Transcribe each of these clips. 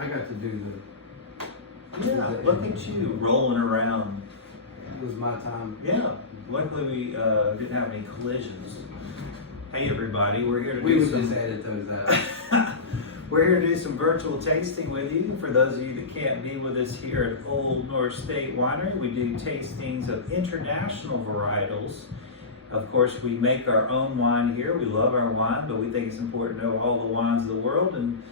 I got to do Yeah, look at you rolling around. it was my time. Yeah, luckily we didn't have any collisions. Hey everybody, we're here to We do would some... just edit those out. We're here to do some virtual tasting with you. For those of you that can't be with us here at Old North State Winery, we do tastings of international varietals. Of course, we make our own wine here. We love our wine, but we think it's important to know all the wines of the world. And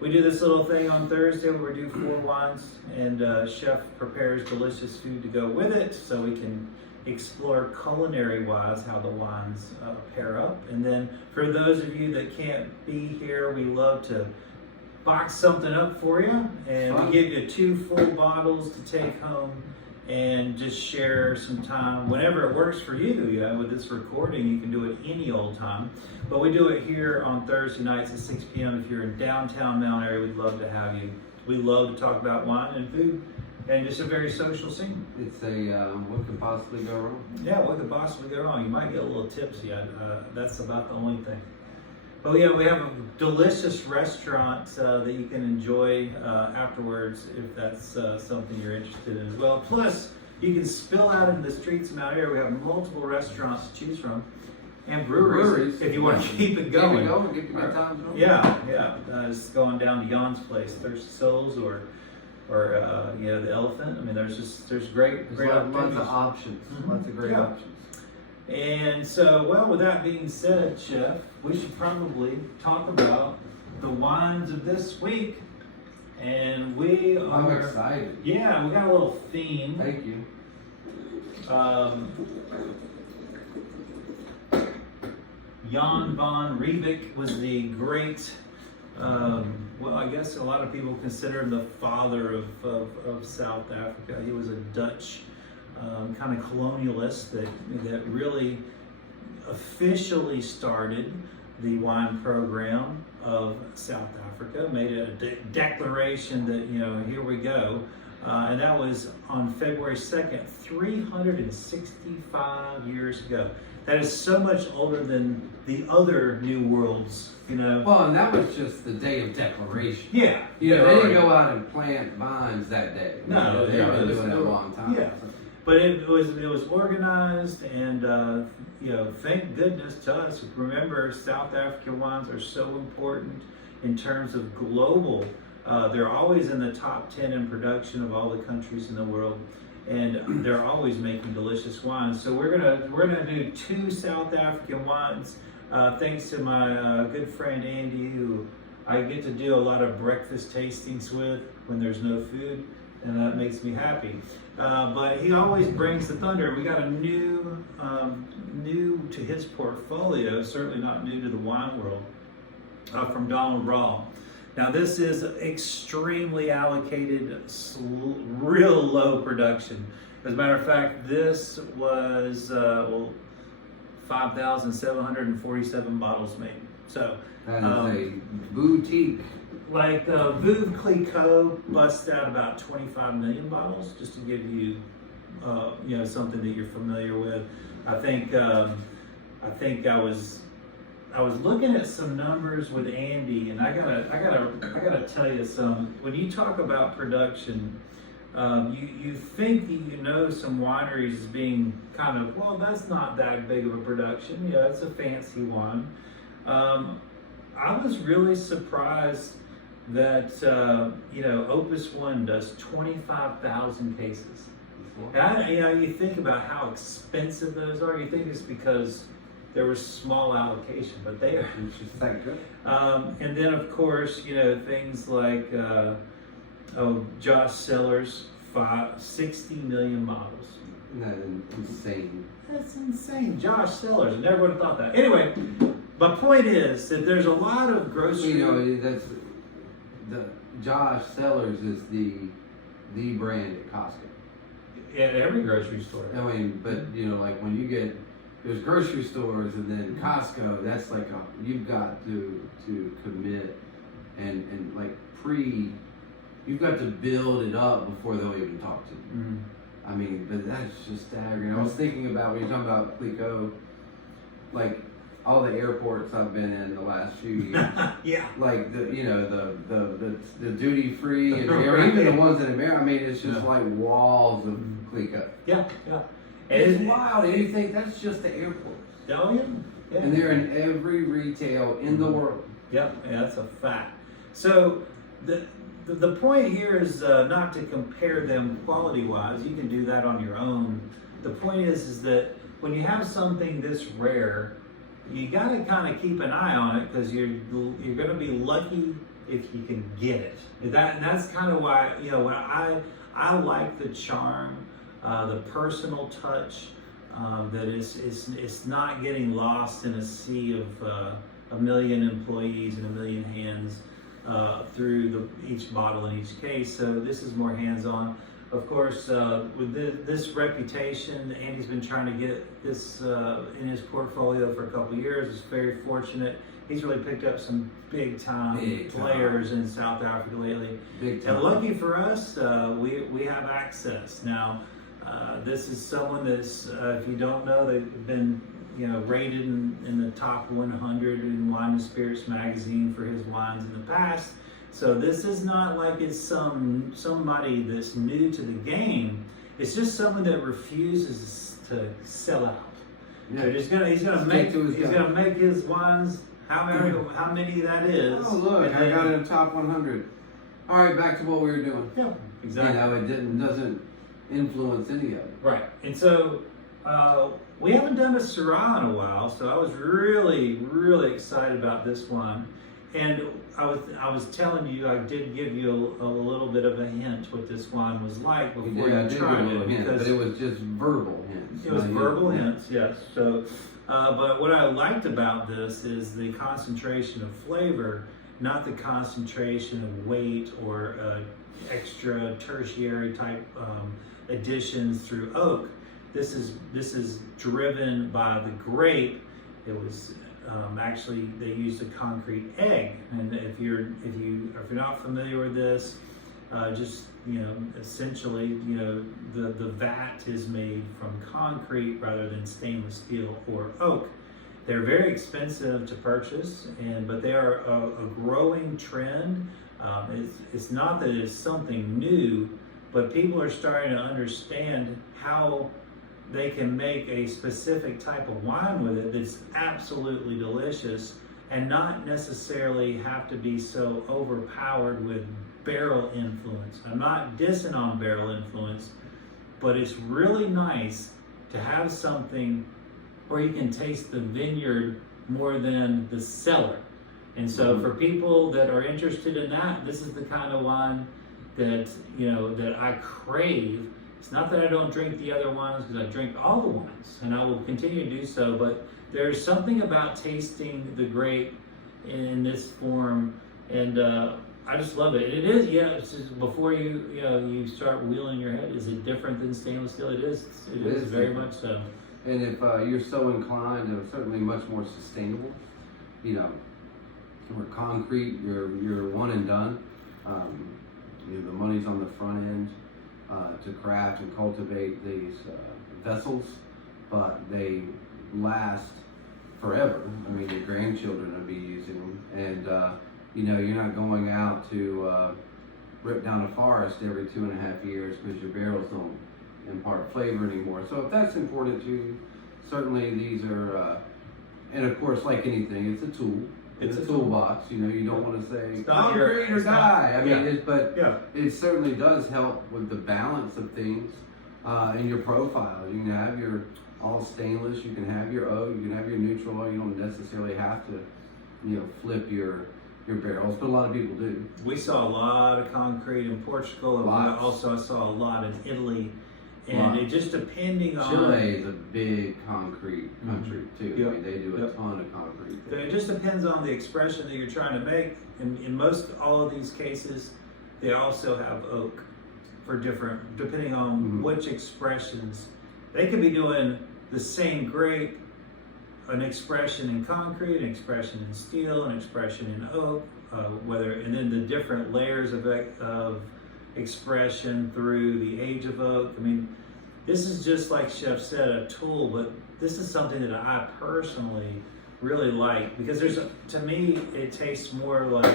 we do this little thing on Thursday where we do 4 wines, and chef prepares delicious food to go with it, so we can explore culinary-wise how the wines pair up. And then for those of you that can't be here, we love to box something up for you, and we give you 2 full bottles to take home and just share some time whenever it works for you. You know, with this recording, you can do it any old time. But we do it here on Thursday nights at 6 p.m. If you're in downtown Mount Airy, we'd love to have you. We love to talk about wine and food, and just a very social scene. It's a, what could possibly go wrong? Yeah, what could possibly go wrong? You might get a little tipsy. That's about the only thing. But yeah, we have a delicious restaurant that you can enjoy afterwards if that's something you're interested in as well. Plus, you can spill out into the streets of Mount Airy. We have multiple restaurants to choose from, and breweries if you want to keep it going. Keep it going, good times going. Yeah. Just going down to Jan's place, Thirsty Souls, or you know, the Elephant. I mean, there's great Lots opportunities. of options. Mm-hmm. Lots of great options. And so, well, with that being said, Chef, we should probably talk about the wines of this week. And we are... I'm excited. Yeah, we got a little theme. Thank you. Jan van Riebeeck was the great, well, I guess a lot of people consider him the father of South Africa. He was a Dutch kind of colonialist that really officially started the wine program of South Africa, made a declaration that, you know, here we go. And that was on February 2nd, 365 years ago. That is so much older than the other New Worlds, you know. Well, and that was just the day of declaration. Yeah. You know, they didn't go out and plant vines that day. No, they've been doing that a long time. Yeah. But it was organized, and you know, thank goodness to us. Remember, South African wines are so important in terms of global. They're always in the top 10 in production of all the countries in the world, and they're always making delicious wines. So we're gonna do 2 South African wines, thanks to my good friend Andy, who I get to do a lot of breakfast tastings with when there's no food, and that makes me happy. But he always brings the thunder. We got a new to his portfolio, certainly not new to the wine world, from Donald Raw. Now this is extremely allocated, real low production. As a matter of fact, this was 5,747 bottles made. So that is a boutique. Like Veuve Clicquot busts out about 25 million bottles, just to give you, you know, something that you're familiar with. I think I was looking at some numbers with Andy, and I gotta tell you some. When you talk about production, you think that you know some wineries as being kind of, well, that's not that big of a production. Yeah, it's a fancy wine. I was really surprised that you know, Opus One does 25,000 cases. And you know, you think about how expensive those are. You think it's because there was small allocation, but they are. It's just that good. And then, of course, you know, things like Josh Sellers, 60 million bottles. That's insane. That's insane. Josh Sellers, I never would have thought that. Anyway, my point is that there's a lot of grocery. You know, that's the Josh Sellers is the brand at Costco. At every grocery store. I mean, but you know, like when you get, there's grocery stores and then Costco, that's like you've got to commit and like you've got to build it up before they'll even talk to you. Mm-hmm. I mean, but that's just staggering. I was thinking about when you're talking about Clicquot, like all the airports I've been in the last few years. Yeah. Like the the duty free and even the ones in America. I mean, it's just like walls of Clico. Yeah. It's wild, and you think that's just the airports. Oh yeah. Yeah. And they're in every retail in the world. Yep, yeah, that's a fact. So the point here is not to compare them quality-wise. You can do that on your own. The point is that when you have something this rare, you got to kind of keep an eye on it because you're going to be lucky if you can get it. And that's kind of why, you know, when I like the charm, the personal touch. That it's not getting lost in a sea of a million employees and a million hands through each bottle in each case. So this is more hands-on. Of course, with this reputation, Andy's been trying to get this in his portfolio for a couple of years. He's very fortunate. He's really picked up some big time players in South Africa lately. And lucky for us, we have access now. This is someone that's, if you don't know, they've been, you know, rated in the top 100 in Wine and Spirits magazine for his wines in the past. So this is not like it's somebody that's new to the game. It's just someone that refuses to sell out. Yeah. So he's gonna make his wines, how many that is. Oh look, I got it in top 100. All right, back to what we were doing. Yeah, exactly. You know, it doesn't influence any of it. Right. And so we haven't done a Syrah in a while, so I was really excited about this one. And I was telling you, I did give you a little bit of a hint what this wine was like before you tried it. But it was just verbal hints. It was verbal hints, yes. So, but what I liked about this is the concentration of flavor, not the concentration of weight or extra tertiary type additions through oak. This is driven by the grape. It was actually they used a concrete egg, and if you're not familiar with this, just essentially the vat is made from concrete rather than stainless steel or oak. They're very expensive to purchase, but they are a growing trend. It's not that it's something new, but people are starting to understand how they can make a specific type of wine with it that's absolutely delicious and not necessarily have to be so overpowered with barrel influence. I'm not dissing on barrel influence, but it's really nice to have something where you can taste the vineyard more than the cellar. And so for people that are interested in that, this is the kind of wine that I crave. It's not that I don't drink the other wines, because I drink all the wines and I will continue to do so, but there's something about tasting the grape in this form, and I just love it. It is, it's just before you start wheeling your head, is it different than stainless steel? It is very much so. And if you're so inclined, certainly much more sustainable, where concrete, you're one and done. The money's on the front end to craft and cultivate these vessels, but they last forever. I mean, your grandchildren will be using them, and you're not going out to rip down a forest every 2.5 years because your barrels don't impart flavor anymore. So if that's important to you, certainly these are, and of course, like anything, it's a tool. It's a toolbox. You don't want to say concrete or die. I mean, it certainly does help with the balance of things in your profile. You can have your all stainless. You can have your oak. You can have your neutral oak. You don't necessarily have to, flip your barrels, but a lot of people do. We saw a lot of concrete in Portugal, and also I saw a lot in Italy. And it just depending on... Chile is a big concrete country too. I mean, they do a ton of concrete. It just depends on the expression that you're trying to make. In most all of these cases, they also have oak for different, depending on which expressions. They could be doing the same grape, an expression in concrete, an expression in steel, an expression in oak, and then the different layers of expression through the age of oak. I mean, this is just like Chef said, a tool, but this is something that I personally really like, because to me, it tastes more like,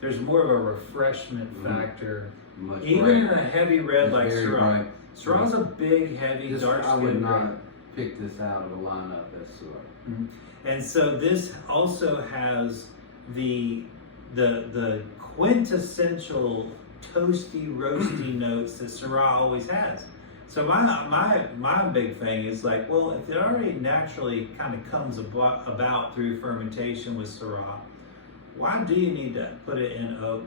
there's more of a refreshment factor. Much Even in brighter. a heavy red It's like very Syrah. bright. Syrah's a big, heavy, dark I skin would grape. not pick this out of a lineup as Syrah. Mhm. And so this also has the quintessential toasty, roasty notes that Syrah always has. So my big thing is like, well, if it already naturally kind of comes about through fermentation with Syrah, why do you need to put it in oak?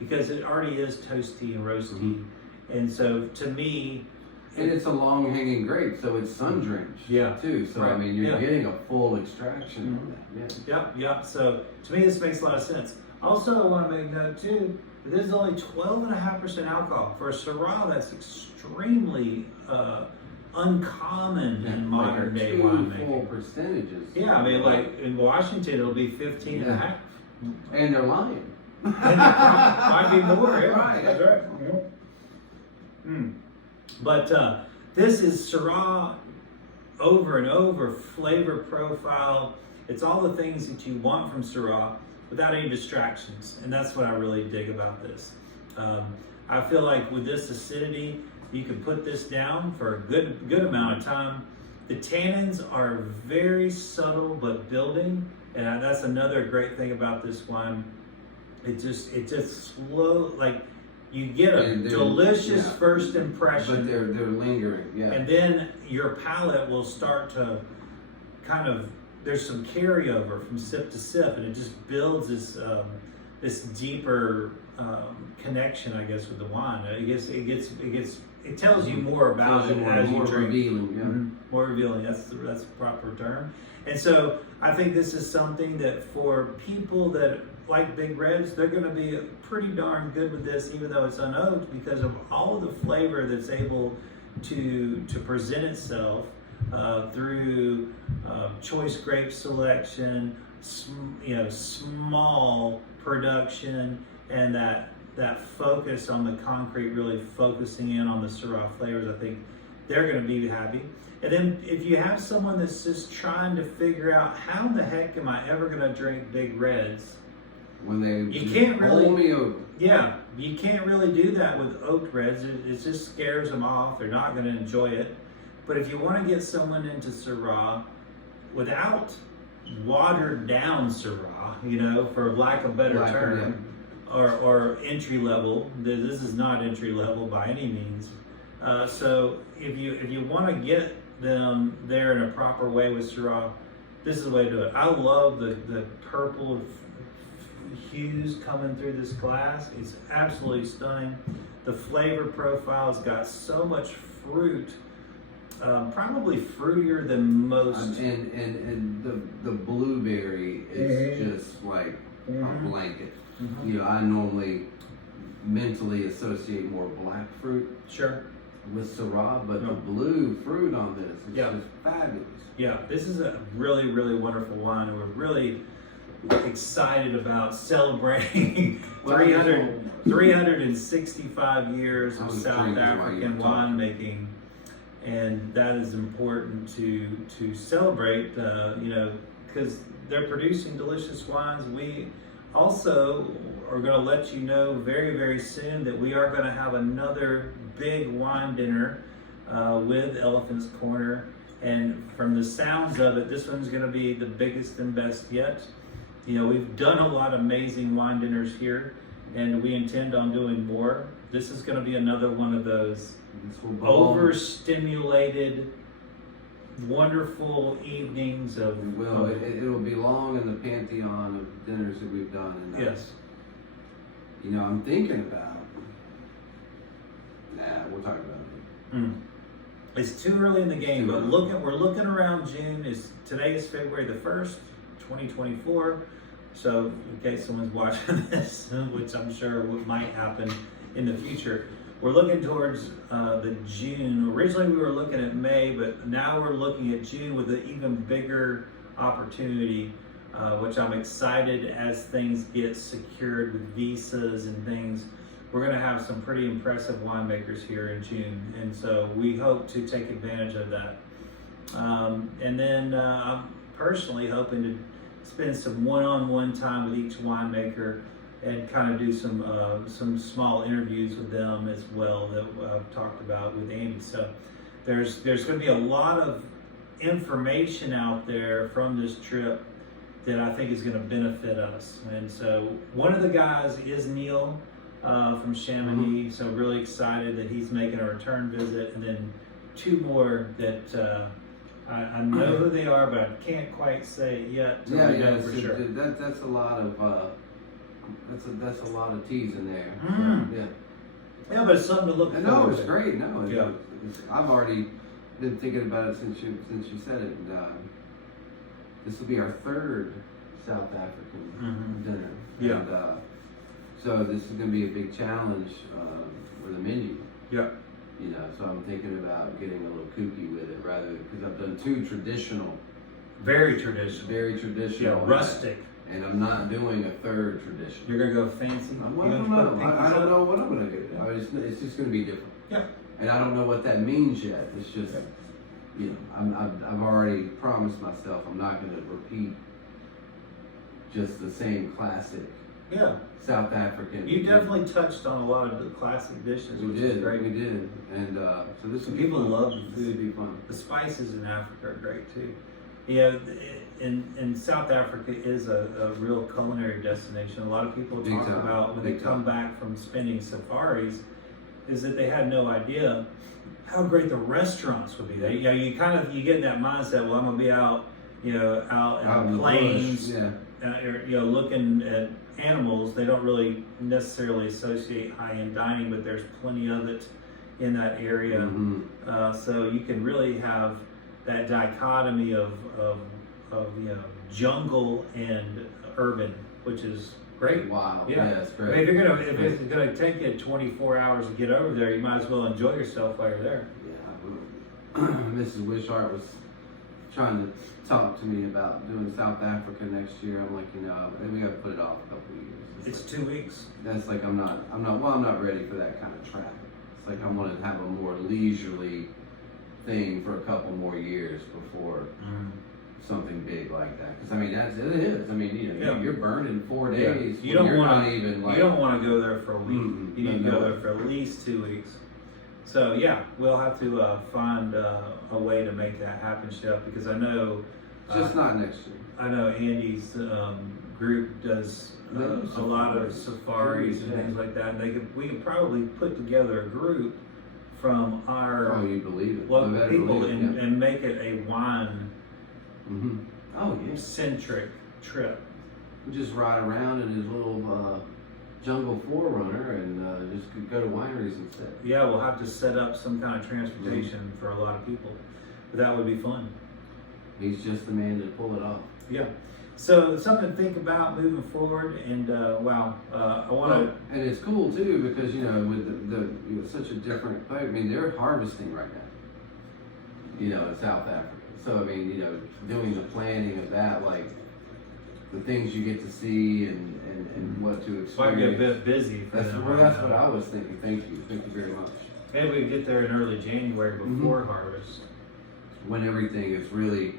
Because it already is toasty and roasty. And so to me, and it's a long hanging grape, so it's sun drenched too. So I mean, you're getting a full extraction of that. Yep. So to me, this makes a lot of sense. Also, I want to make note too, that this is only 12.5% alcohol. For a Syrah, that's extremely uncommon in modern day winemaking. Full percentages. Yeah, I mean, like in Washington, it'll be 15.5. And they're lying. Might be more, yeah. Right. That's right. But this is Syrah over and over, flavor profile. It's all the things that you want from Syrah without any distractions. And that's what I really dig about this. I feel like with this acidity, you can put this down for a good amount of time. The tannins are very subtle but building. And that's another great thing about this wine. It just slow, like you get a delicious first impression. But they're lingering, And then your palate will start to kind of, there's some carryover from sip to sip, and it just builds this deeper connection, I guess, with the wine. It tells you more about it as you drink. Revealing, More revealing. That's the proper term. And so I think this is something that for people that like big reds, they're going to be pretty darn good with this, even though it's unoaked, because of all of the flavor that's able to present itself through choice grape selection, small production, and that focus on the concrete, really focusing in on the Syrah flavors. I think they're going to be happy. And then if you have someone that's just trying to figure out how the heck am I ever going to drink big reds, you can't really do that with oaked reds. It just scares them off. They're not going to enjoy it. But if you want to get someone into Syrah without watered down Syrah, for lack of a better term, or entry level, this is not entry level by any means. So if you want to get them there in a proper way with Syrah, this is the way to do it. I love the purple hues coming through this glass. It's absolutely stunning. The flavor profile's got so much fruit, probably fruitier than most. And the blueberry is just like a blanket. I normally mentally associate more black fruit. Sure. With Syrah, but the blue fruit on this is just fabulous. Yeah, this is a really, really wonderful wine, and we're really excited about celebrating 365 years of South African winemaking, and that is important to celebrate, because they're producing delicious wines. We also are going to let you know very, very soon that we are going to have another big wine dinner with Elephant's Corner, and from the sounds of it, this one's going to be the biggest and best yet. We've done a lot of amazing wine dinners here, and we intend on doing more. This is going to be another one of those overstimulated, wonderful evenings of. It'll belong in the pantheon of dinners that we've done. And yes. I'm thinking about. We'll talk about it. It's too early in the game, but we're looking around June. Today is February the 1st, 2024. So in case someone's watching this, which I'm sure might happen in the future, we're looking towards the June. Originally we were looking at May, but now we're looking at June with an even bigger opportunity, which I'm excited as things get secured with visas and things. We're going to have some pretty impressive winemakers here in June, and so we hope to take advantage of that. And then personally hoping to spend some one-on-one time with each winemaker and kind of do some small interviews with them as well that I've talked about with Andy. So there's going to be a lot of information out there from this trip that I think is going to benefit us. And so one of the guys is Neil from Chamonix, so really excited that he's making a return visit, and then two more that I know who they are, but I can't quite say it yet. Till we know for sure. That's a lot of that's a lot of T's in there. Mm. So, yeah. Yeah, but it's something to look forward to. No, it's great. No, Yeah. I've already been thinking about it since you said it. And, this will be our third South African dinner. Yeah. And, so this is going to be a big challenge with the menu. Yeah. You know, so I'm thinking about getting a little kooky with it rather because I've done two traditional. Very traditional. Very traditional. Yeah, rustic. And I'm not doing a third tradition. You're gonna go fancy. I don't know what I'm gonna do. It's just gonna be different. Yeah. And I don't know what that means yet. It's just, you know, I've already promised myself I'm not gonna repeat just the same classic. Yeah. South African. You definitely touched on a lot of the classic dishes, which is great. We did. And so this will be People fun. love the This will food. be fun. The spices in Africa are great too. Yeah, in South Africa is a real culinary destination. A lot of people Big talk time. about when Big they come back from spending safaris, is that they had no idea how great the restaurants would be. They, you know, you get in that mindset. Well, I'm gonna be out, out in the plains, yeah. Looking at animals. They don't really necessarily associate high-end dining, but there's plenty of it in that area. Mm-hmm. So you can really have that dichotomy of jungle and urban, which is great. Wow. Yeah, it's I mean, great. if it's gonna take you 24 hours to get over there, you might as well enjoy yourself while you're there. Yeah. Mrs. Wishart was trying to talk to me about doing South Africa next year. I'm like, we got to put it off a couple of years. It's 2 weeks. That's like I'm not ready for that kind of traffic. It's like I want to have a more leisurely thing for a couple more years before something big like that. Because I mean, it is. I mean, you're burning 4 days. You don't want to even like. You don't want to go there for a week. Mm-mm. You need to go there for at least 2 weeks. So yeah, we'll have to find a way to make that happen, Chef, because I know. Just not next year. I know Andy's group does a lot of safaris and things like that. And we could probably put together a group from our you believe it. local people believe it, and make it a wine yes. centric trip. We just ride around in his little jungle forerunner and just go to wineries instead. Yeah, we'll have to set up some kind of transportation for a lot of people, but that would be fun. He's just the man to pull it off. Yeah. So something to think about moving forward, and I want to. And it's cool too because with such a different. I mean, they're harvesting right now. In South Africa. So I mean, doing the planning of that, like the things you get to see and what to experience. Might be a bit busy. That's what I was thinking. Thank you very much. Maybe we get there in early January before harvest, when everything is really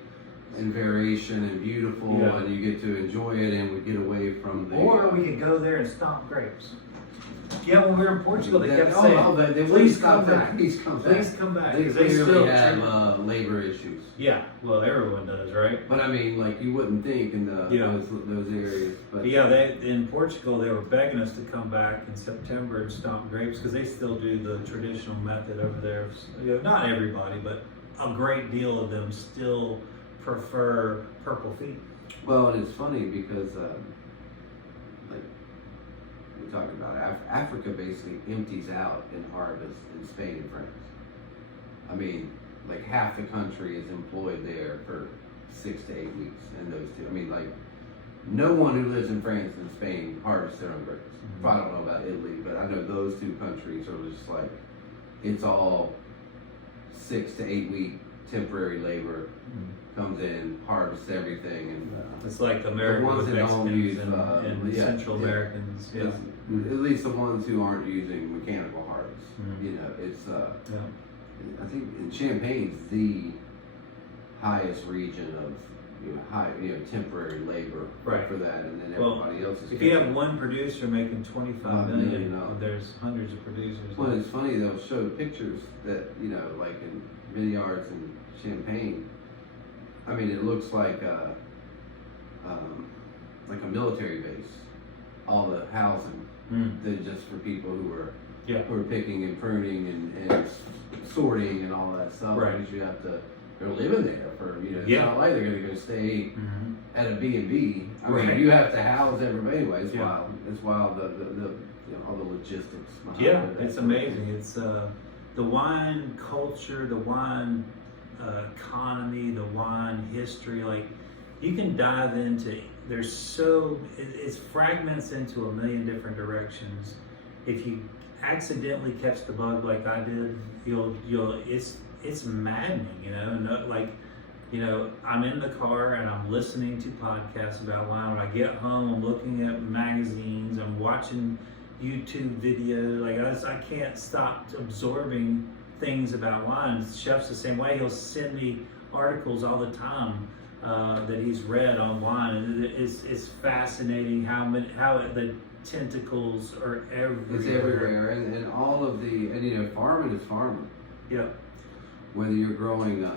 in variation and beautiful, and you get to enjoy it, and we get away from the. Or we could go there and stomp grapes. Yeah, when we were in Portugal, they kept saying, they "Please come back. Please come back. Please come back." They clearly have labor issues. Yeah, well, everyone does, right? But I mean, like you wouldn't think in those areas. But in Portugal, they were begging us to come back in September and stomp grapes because they still do the traditional method over there. Not everybody, but a great deal of them still prefer purple feet. Well, and it's funny because like we talked about Africa basically empties out in harvest in Spain and France. I mean, like half the country is employed there for 6 to 8 weeks in those two. I mean, like no one who lives in France and Spain harvests their own grapes. I don't know about Italy, but I know those two countries are just like it's all 6 to 8 week temporary labor. Comes in, harvests everything, and it's like Americans with Mexicans and Central Americans. Yeah. At least the ones who aren't using mechanical harvest. It's I think in Champagne's the highest region temporary labor Right. for that, and then Well, everybody else is. If you have one producer making 25 $5 million, million, no. there's hundreds of producers. Well, it's funny, they'll show pictures that, like in vineyards in Champagne. I mean, it looks like a military base. All the housing, that just for people who are picking and pruning and sorting and all that stuff. Right. Because they're living there for, it's Yeah. not like they're going to go stay at a B&B. I mean, Right. you have to house everybody anyway. It's Yeah. wild. It's wild, all the logistics behind Yeah, it. it's amazing. It's the wine culture, the wine economy, the wine history. Like, you can dive into. It fragments into a million different directions. If you accidentally catch the bug like I did, it's maddening, And I'm in the car and I'm listening to podcasts about wine. When I get home, I'm looking at magazines, I'm watching YouTube videos. I can't stop absorbing things about wine. Chef's the same way. He'll send me articles all the time that he's read on wine, and it's fascinating how the tentacles are everywhere. It's everywhere, and all of farming is farming. Yep. Whether you're growing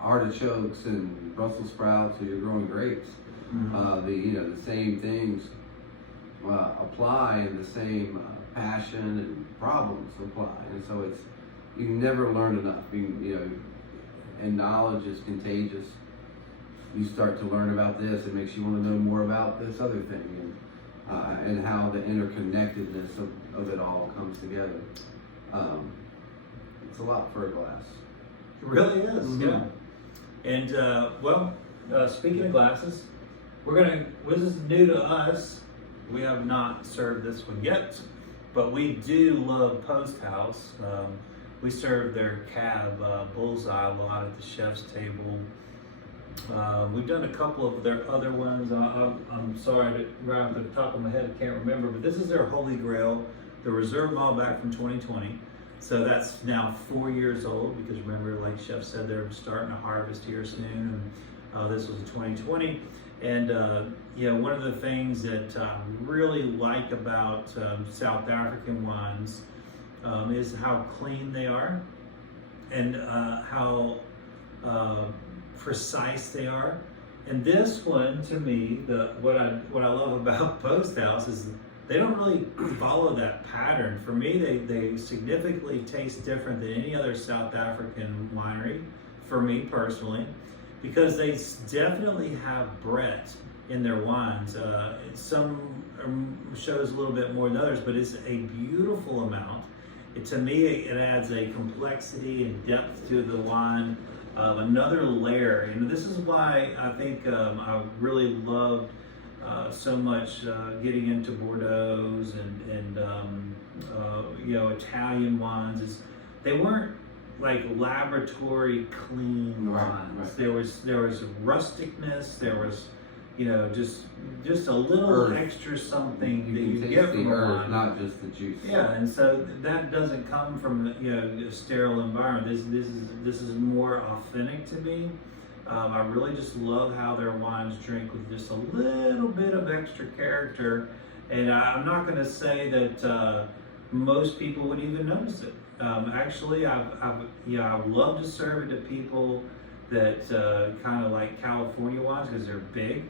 artichokes and Brussels sprouts, or you're growing grapes, the same things apply, and the same passion and problems apply, and so you can never learn enough. And knowledge is contagious. You start to learn about this, it makes you want to know more about this other thing, and how the interconnectedness of it all comes together. It's a lot for a glass. It really is, Mhm. yeah. And speaking of glasses, this is new to us. We have not served this one yet, but we do love Post House. We serve their cab bullseye a lot at the chef's table. We've done a couple of their other ones. I'm sorry, right off the top of my head, I can't remember, but this is their Holy Grail, the Reserve Malbec from 2020. So that's now 4 years old, because remember, like Chef said, they're starting to harvest here soon. And this was a 2020. And one of the things that I really like about South African wines is how clean they are, and how precise they are. And this one, to me, what I love about Post House is they don't really follow that pattern. For me, they significantly taste different than any other South African winery, for me personally, because they definitely have Brett in their wines. Some shows a little bit more than others, but it's a beautiful amount. To me, it adds a complexity and depth to the wine, another layer. And this is why I think I really loved so much getting into Bordeaux's and Italian wines. Is they weren't like laboratory clean wines. Right. There was rusticness. There was just a little Earth. Extra something that You you can get taste from the a earth, wine. not just the juice. Yeah, and so that doesn't come from a sterile environment. This is more authentic to me. I really just love how their wines drink with just a little bit of extra character, and I'm not going to say that most people would even notice it. Actually, I love to serve it to people that kind of like California wines, because they're big.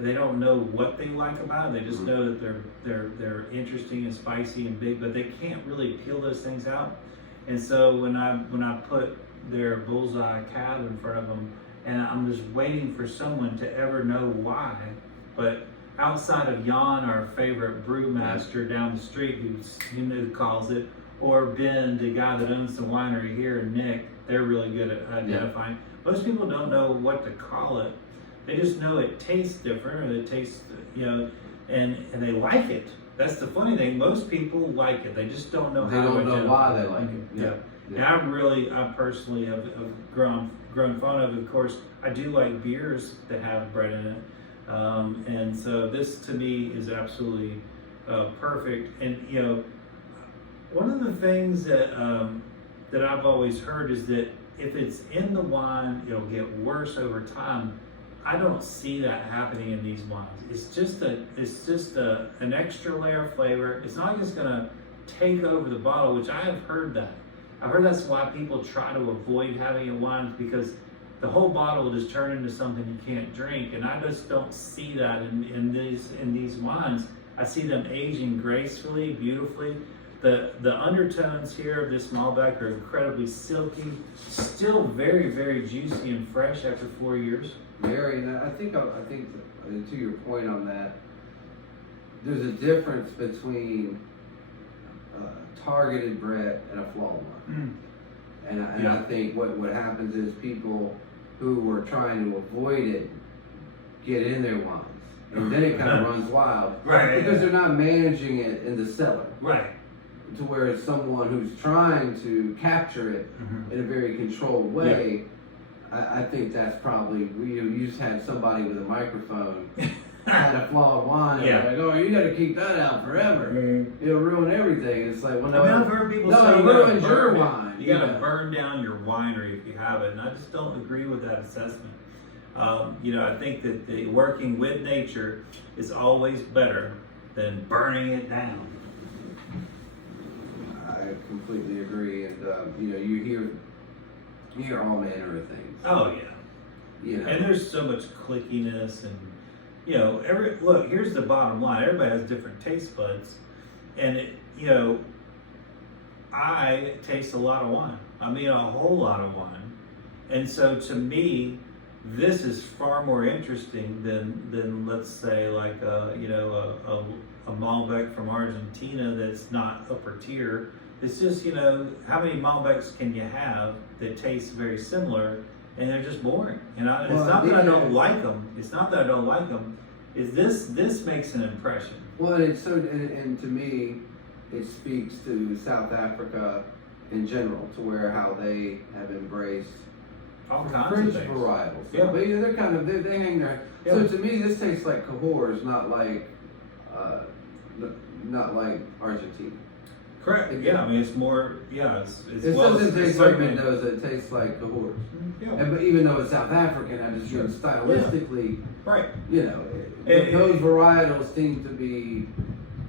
They don't know what they like about it. They just know that they're interesting and spicy and big, but they can't really peel those things out. And so when I put their bullseye cab in front of them, and I'm just waiting for someone to ever know why, but outside of Jan, our favorite brewmaster down the street, who calls it, or Ben, the guy that owns the winery here, and Nick, they're really good at identifying. Most people don't know what to call it. They just know it tastes different, or it tastes, and they like it. That's the funny thing. Most people like it. They just don't know how to identify. They don't know why they like it. Yeah. And I personally have grown fond of it. Of course, I do like beers that have bread in it. And so this to me is absolutely perfect. And one of the things that I've always heard is that if it's in the wine, it'll get worse over time. I don't see that happening in these wines. It's just an extra layer of flavor. It's not just gonna take over the bottle, which I have heard that. I've heard that's why people try to avoid having it in wines, because the whole bottle will just turn into something you can't drink. And I just don't see that in these wines. I see them aging gracefully, beautifully. The undertones here of this Malbec are incredibly silky, still very, very juicy and fresh after 4 years. Very, and I think to your point on that, there's a difference between targeted Brett and a flawed one. And I think what happens is people who are trying to avoid it get in their wines, and then it kind of runs wild, right? Because they're not managing it in the cellar, right? To where it's someone who's trying to capture it in a very controlled way. I think that's probably, you just had somebody with a microphone had a flawed wine, and they're like, oh, you got to keep that out forever. It'll ruin everything. It's like, well, no, I've heard people say it ruins your wine. You got to burn down your winery if you have it, and I just don't agree with that assessment. I think that the working with nature is always better than burning it down. I completely agree, and you hear all manner of things. Oh yeah. And there's so much clickiness, and look, here's the bottom line. Everybody has different taste buds, and I taste a lot of wine. I mean, a whole lot of wine, and so to me, this is far more interesting than let's say like a Malbec from Argentina that's not upper tier. It's just, how many Malbecs can you have that taste very similar, and they're just boring. And it's not that I don't like them. It's not that I don't like them. This makes an impression. Well, and to me, it speaks to South Africa in general, to where how they have embraced all kinds French of things. varietals. Yeah. But they're kind of, they hang there. Yeah. So to me, this tastes like Cahors, not like Argentina. Correct. I mean, it's more. It doesn't taste like Mendoza. It tastes like Cahors. But even though it's South African, I just feel stylistically, right? Those varietals seem to be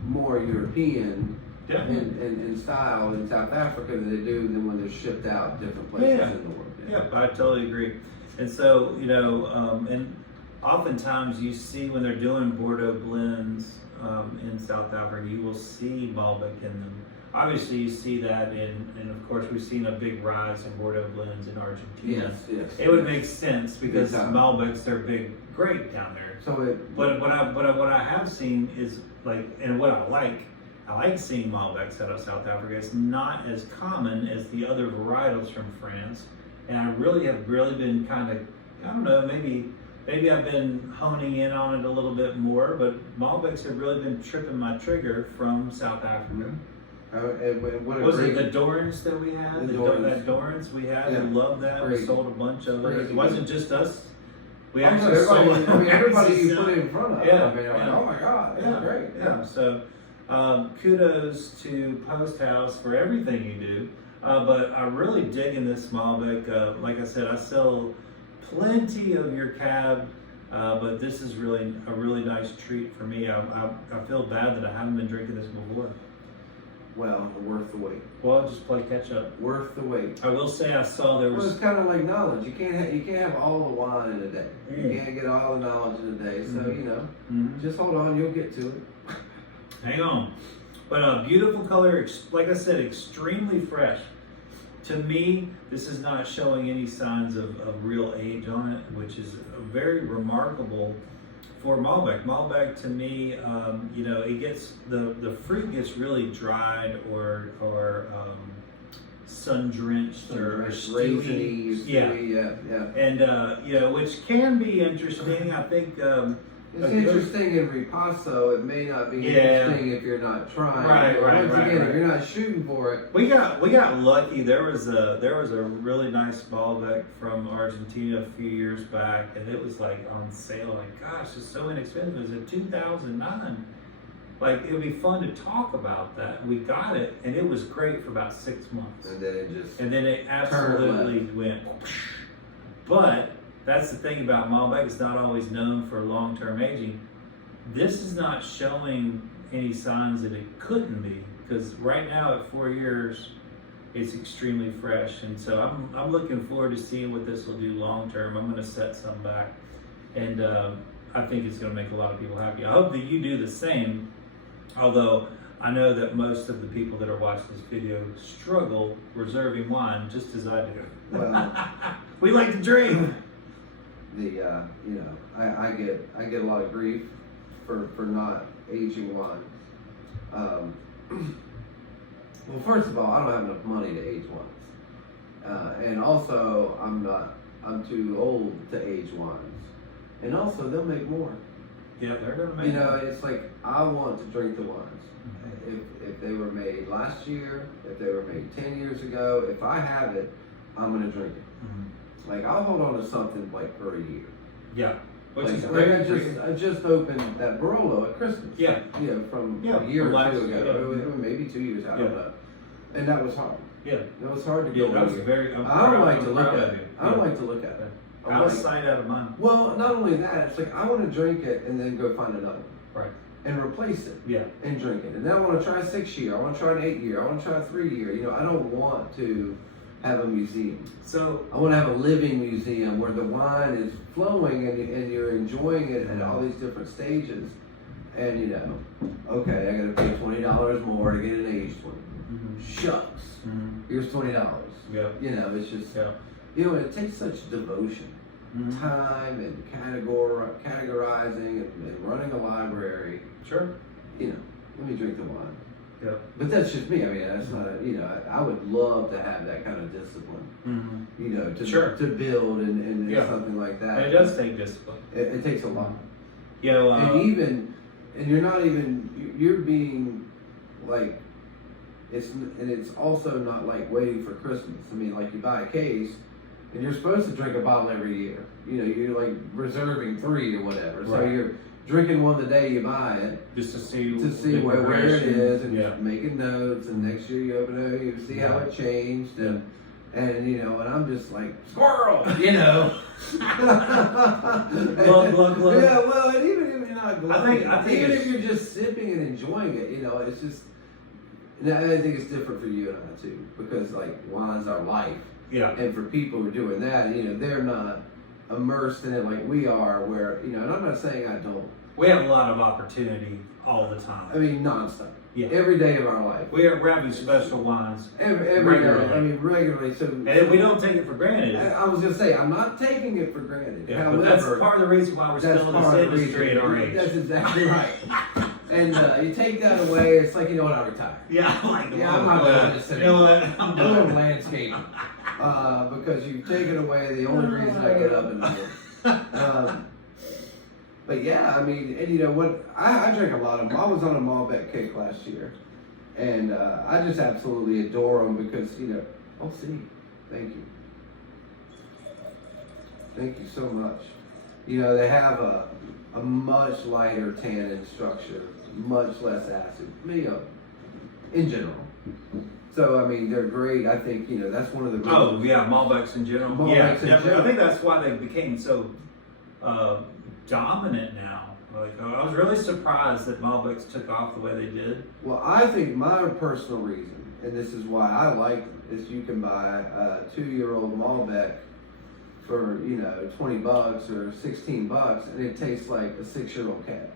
more European in style in South Africa than they do than when they're shipped out different places in the world. Yeah, I totally agree. And so and oftentimes you see when they're doing Bordeaux blends in South Africa, you will see Malbec in them. Obviously, you see that and of course, we've seen a big rise in Bordeaux blends in Argentina. Yes. It would make sense because Malbecs are big grape down there. But what I have seen is and what I like seeing Malbecs out of South Africa. It's not as common as the other varietals from France, and I have been kind of, I don't know, maybe I've been honing in on it a little bit more, but Malbecs have really been tripping my trigger from South Africa. Was it the Dorans that we had? That Dorans we had. We loved that. We sold a bunch of it. It wasn't just us. We actually sold. Everybody you put it in front of. Yeah. Oh my God, that's great. Yeah. So kudos to Post House for everything you do. But I'm really digging this Malbec. Like I said, I sell plenty of your cab, but this is really a really nice treat for me. I feel bad that I haven't been drinking this before. Well, worth the wait. Well, just play catch up. Worth the wait. I will say I saw there was. Well, it's kind of like knowledge. You can't have all the wine in a day. You can't get all the knowledge in a day. So just hold on. You'll get to it. Hang on. But a beautiful color. Like I said, extremely fresh. To me, this is not showing any signs of real age on it, which is very remarkable for Malbec. Malbec, to me, it gets the fruit gets really dried or sun drenched or raisiny. And which can be interesting. I think it's interesting in ripasso. It may not be interesting if you're not trying. Right. Once again, if you're not shooting for it. We got lucky. There was a really nice Malbec from Argentina a few years back, and it was like on sale. Like, gosh, it's so inexpensive. It was in 2009. Like, it would be fun to talk about that. We got it, and it was great for about 6 months. And then it just absolutely went. But that's the thing about Malbec. It's not always known for long-term aging. This is not showing any signs that it couldn't be, because right now at 4 years, it's extremely fresh. And so I'm looking forward to seeing what this will do long-term. I'm going to set some back, and I think it's going to make a lot of people happy. I hope that you do the same, although I know that most of the people that are watching this video struggle reserving wine just as I do. Well, we like to drink. I get a lot of grief for not aging wines. Well, first of all, I don't have enough money to age wines, and also I'm too old to age wines, and also they'll make more. Yeah, they're gonna make. It's like I want to drink the wines. If they were made last year, if they were made 10 years ago, if I have it, I'm gonna drink it. Mm-hmm. Like I'll hold on to something like for a year. Yeah. Which Like, is great. I just opened that Barolo at Christmas. Yeah. From Yeah, a year from or last two year, ago. yeah. It was maybe 2 years, I don't Yeah. know. And that was hard. Yeah. It was hard to Yeah, go that was in. very. I don't like to look proud at of it. you. I don't Yeah. like to look at it. I'm Out of like, sight, out of mind. well, not only that, it's like I want to drink it and then go find another one. Right. And replace it. Yeah. And drink it. And then I want to try a 6 year. I want to try an 8 year. I want to try a 3 year. I don't want to have a museum. So I want to have a living museum where the wine is flowing and you're enjoying it at all these different stages. And okay, I got to pay $20 more to get an aged one. mm-hmm. Shucks. Mm-hmm. Here's $20. Yeah. It's just Yeah. it takes such devotion, Mm-hmm. time, and categorizing and running a library. Sure. Let me drink the wine. Yeah. But that's just me. I mean, that's not. I would love to have that kind of discipline. Mm-hmm. To build and Yeah. something like that. And it does take discipline. It takes a lot. And you're not even. You're being like. It's also not like waiting for Christmas. I mean, like you buy a case, and you're supposed to drink a bottle every year. You're like reserving 3 or whatever. So Right. you're drinking one the day you buy it. Just to see To where it progression. is, and Yeah. making notes, and next year you open it, you see how it changed, and and I'm just like squirrel, Glug, glug, glug. Yeah, well, and even if you're not glugging, I think even it's- if you're just sipping and enjoying it, it's just. And I think it's different for you and I too, because like wine's our life, Yeah. and for people who are doing that, they're not immersed in it like we are. Where and I'm not saying I don't. We have a lot of opportunity all the time. I mean, nonstop. Yeah. Every day of our life. We're having special wines. Every Regularly. day. I mean, regularly. So And we don't take it for granted. I was gonna say I'm not taking it for granted. Yeah, However, but that's part of the reason why we're that's still in part this of the industry at our age. That's exactly right. And you take that away, it's like I retire. Yeah, I'm like, Yeah, I'm not doing this you know what? I'm I'm doing done. landscaping because you've taken away the only reason I get up and do it. But yeah, I mean, and what I drank a lot of them. I was on a Malbec kick last year, and I just absolutely adore them because oh, see, thank you so much. They have a much lighter tannin structure, much less acid, in general. So I mean, they're great. I think that's one of the. Oh yeah, Malbecs in general. Malbecs in general. I think that's why they became so dominant now. Like I was really surprised that Malbecs took off the way they did. Well, I think my personal reason, and this is why I like them, is you can buy a 2-year-old Malbec for $20 or $16, and it tastes like a 6-year-old cat.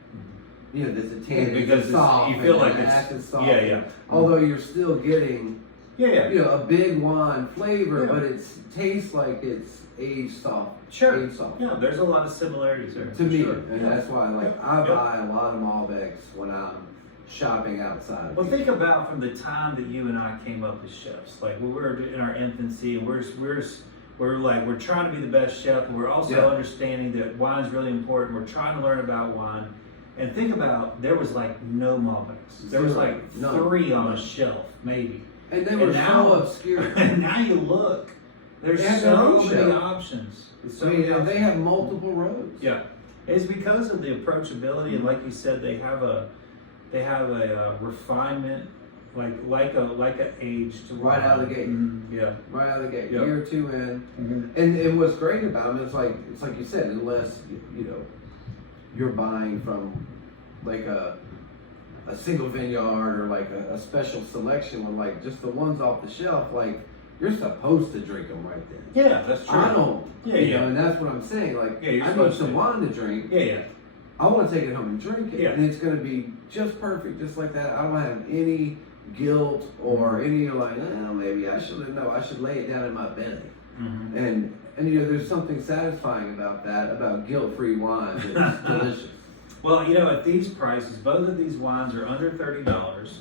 There's a tannin, Because it's soft, you feel and like the acid's soft. yeah. Although you're still getting Yeah. a big wine flavor, Yeah. but it tastes like it's aged soft. Sure. Aged soft. Yeah, there's a lot of similarities there. To me, Sure. and Yeah. that's why Yeah. I Yeah. buy a lot of Malbecs when I'm shopping outside. Well, think about from the time that you and I came up as chefs. Like we were in our infancy, and we're trying to be the best chef, and we're also understanding that wine is really important. We're trying to learn about wine, and think about there was like no Malbecs. There was like None. 3 on a shelf, maybe. And they were now- so obscure. And now you look, there's They have their so own many shelf. options. There's I so mean, many they options. have multiple roads. Yeah, it's because of the approachability, and like you said, they have a refinement like a aged Right out of the gate. Yeah. Right out of the gate, Yep. year or two in. Mm-hmm. And what's great about them, it's like you said, unless you know you're buying from like a single vineyard or like a special selection with like just the ones off the shelf, like you're supposed to drink them right then. Yeah, that's true. I don't. Yeah, you yeah. know, and that's what I'm saying. Like Yeah, you're I need supposed some to. wine to drink. Yeah, yeah. I want to take it home and drink it, Yeah. and it's going to be just perfect, just like that. I don't have any guilt or any like, maybe I should know. I should lay it down in my belly. Mm-hmm. And you know, there's something satisfying about that, about guilt-free wine. It's delicious. Well, you know, at these prices, both of these wines are under $30,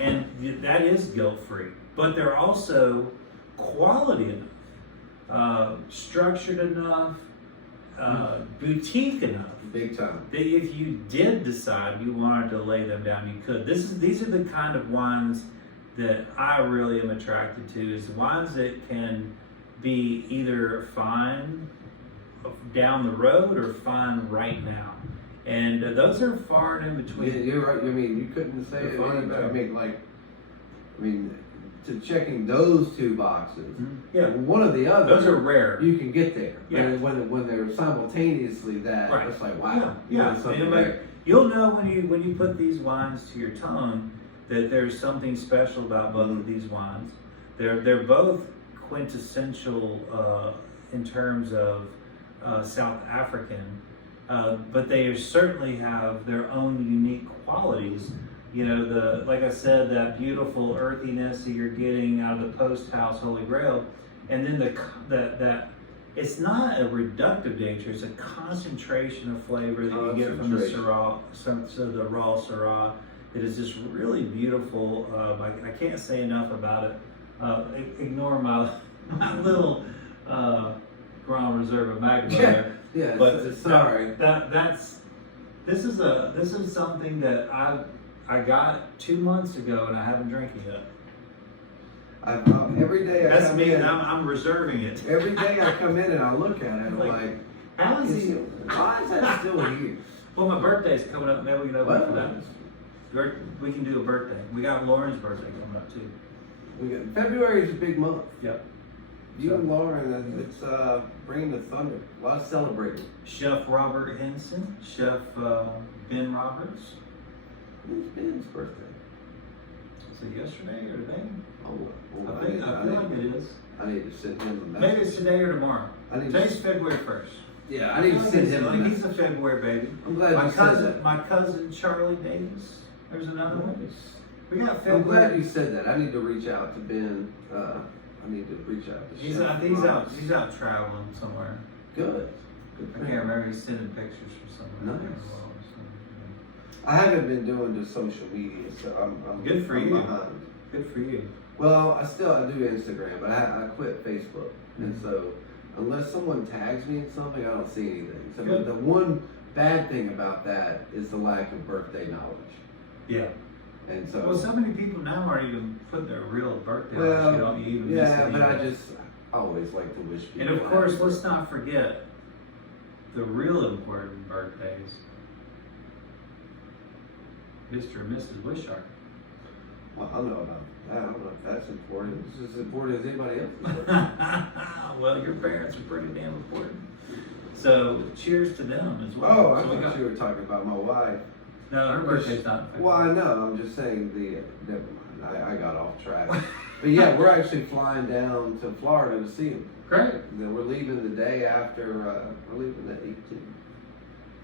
and that is guilt-free. But they're also quality enough, structured enough, boutique enough. Big time. That if you did decide you wanted to lay them down, you could. These are the kind of wines that I really am attracted to. Is wines that can be either fine down the road or fine right now, and those are far and in between. Yeah, you're right. I mean, you couldn't say it They're any better. fine. I mean, to checking those two boxes, Yeah, one or the other. those are rare. You can get there. Yeah. And when they're simultaneously that, Right. it's like wow. Yeah, there's something and there. you'll know when you put these wines to your tongue that there's something special about both of these wines. They're both quintessential in terms of South African, but they certainly have their own unique qualities. You know, like I said, that beautiful earthiness that you're getting out of the Post House Holy Grail, and then that it's not a reductive nature; it's a concentration of flavor that you get from the Syrah, the raw Syrah. It is just really beautiful. I can't say enough about it. Ignore my little Grand Reserve of Magna there. Yeah, But sorry. This is something that I got 2 months ago and I haven't drank it yet. Every day I That's come me, in. and I'm reserving it. Every day I come in and I look at it, I'm like, How is he? why is that still here? Well, my birthday's coming up. Maybe we can open for that. Well, We can do a birthday. We got Lauren's birthday coming up too. February is a big month. Yep. You and Lauren, it's bringing the thunder. A lot of celebrating. Chef Robert Henson, Chef Ben Roberts. When's Ben's birthday? Is it yesterday or today? Oh, I feel like it is. I need to send him a message. Maybe it's today or tomorrow. Today's February 1st. Yeah, I need to send him a message. He's a February baby. I'm glad you said that. My cousin Charlie Davis. There's another one. We got February. I'm glad you said that. I need to reach out to Ben. I need to reach out to He's out traveling somewhere. Good. I can't remember. He's sending pictures for somewhere. Nice. I haven't been doing the social media, so I'm Good for I'm you. behind. Good for you. Well, I do Instagram, but I quit Facebook, and so unless someone tags me in something, I don't see anything. So Good. the one bad thing about that is the lack of birthday knowledge. Yeah. And so, Well, so many people now aren't even putting their real birthday. well, You don't even miss yeah, it but either. I always like to wish people. And of happy course, birthday. let's not forget the real important birthdays. Mr. and Mrs. Wishart. Well, I don't know about that. I don't know if that's important. It's as important as anybody else. Well, your parents are pretty damn important. So, cheers to them as well. Oh, I So we thought got- you were talking about my wife. No, her birthday's not. Well, I know. I'm just saying never mind. I got off track. But yeah, we're actually flying down to Florida to see him. Great. And then we're leaving the day after. We're leaving the 18th.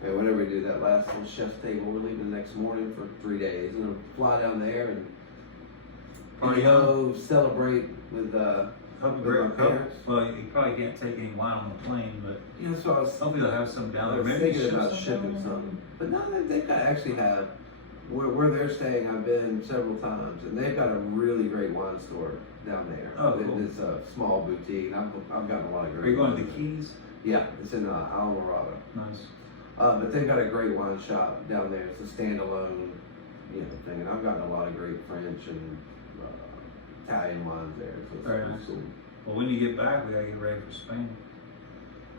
And whenever we do that last little chef's table, we're leaving the next morning for 3 days, and then fly down there and Party go celebrate with Hope with you're my great. parents. Well, you probably can't take any wine on the plane, but Yeah, so I was hopefully they'll have some down I there. was Maybe thinking ship about some shipping down there? something. But no, they've got actually have where they're staying. I've been several times, and they've got a really great wine store down there. Oh, cool. It's a small boutique. I've gotten a lot of great. Are you going to wines the there. Keys? Yeah, it's in Alvarado. Nice. But they've got a great wine shop down there. It's a standalone, thing. And I've gotten a lot of great French and Italian wines there. So it's Very pretty nice. cool. Well, when you get back, we gotta get ready for Spain.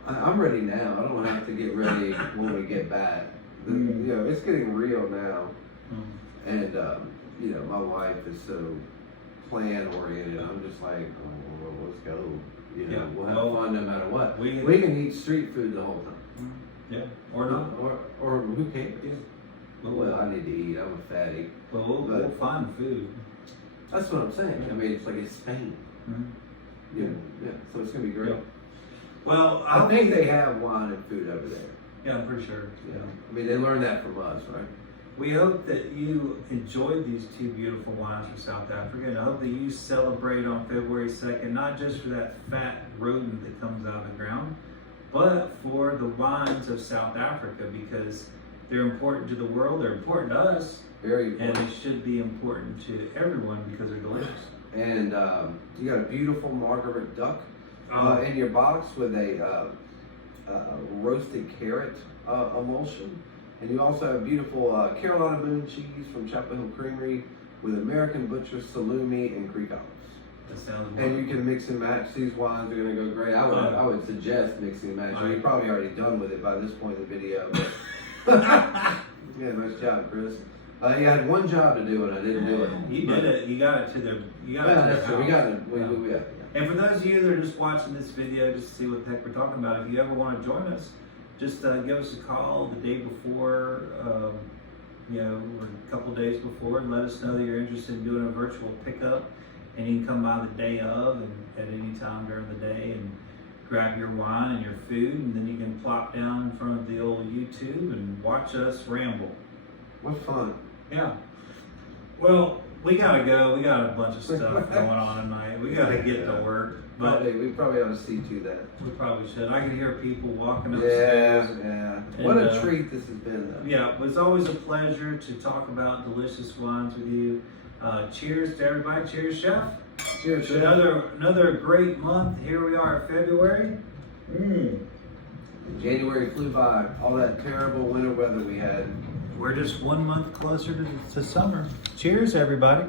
I'm ready now. I don't have to get ready when we get back. It's getting real now. And you know, my wife is so plan oriented. I'm just like, oh, well, let's go. You know, we'll have fun no matter what. We can eat street food the whole time. Yeah, or not. Or who cares? Yeah. Well, I need to eat. I'm a fatty. Well, we'll find food. That's what I'm saying. I mean, it's like it's Spain. Mm-hmm. Yeah. So it's gonna be great. Yeah. Well, I think they have wine and food over there. Yeah, I'm pretty sure. Yeah. I mean, they learned that from us, right? We hope that you enjoyed these two beautiful wines from South Africa, and I hope that you celebrate on February 2nd, not just for that fat rodent that comes out of the ground, but for the wines of South Africa, because they're important to the world, they're important to us, Very important. and they should be important to everyone because they're delicious. And you got a beautiful Margaret duck in your box with a roasted carrot emulsion. And you also have beautiful Carolina moon cheese from Chapel Hill Creamery with American Butcher salumi and Greek olives. That sounds wonderful. And you can mix and match. These wines are going to go great. I would suggest mixing and matching. You're probably already done with it by this point in the video. But yeah, nice job, Chris. You had one job to do and I didn't do it. You did it. You got it to the. You got it to That's the true. We house. got it. Yeah. And for those of you that are just watching this video just to see what the heck we're talking about, if you ever want to join us, just give us a call the day before, you know, or a couple days before, and let us know that you're interested in doing a virtual pickup. And you can come by the day of and at any time during the day and grab your wine and your food, and then you can plop down in front of the old YouTube and watch us ramble. What fun. Yeah. Well, we gotta go. We got a bunch of stuff going on tonight. We gotta get to work. But we probably ought to see to that. we probably should. I can hear people walking upstairs. Yeah. And, What a treat this has been, though. Yeah, it's always a pleasure to talk about delicious wines with you. Cheers to everybody. Cheers, Chef. Cheers, Chef. Another great month. Here we are in February. January flew by. All that terrible winter weather we had. We're just 1 month closer to summer. Cheers, everybody.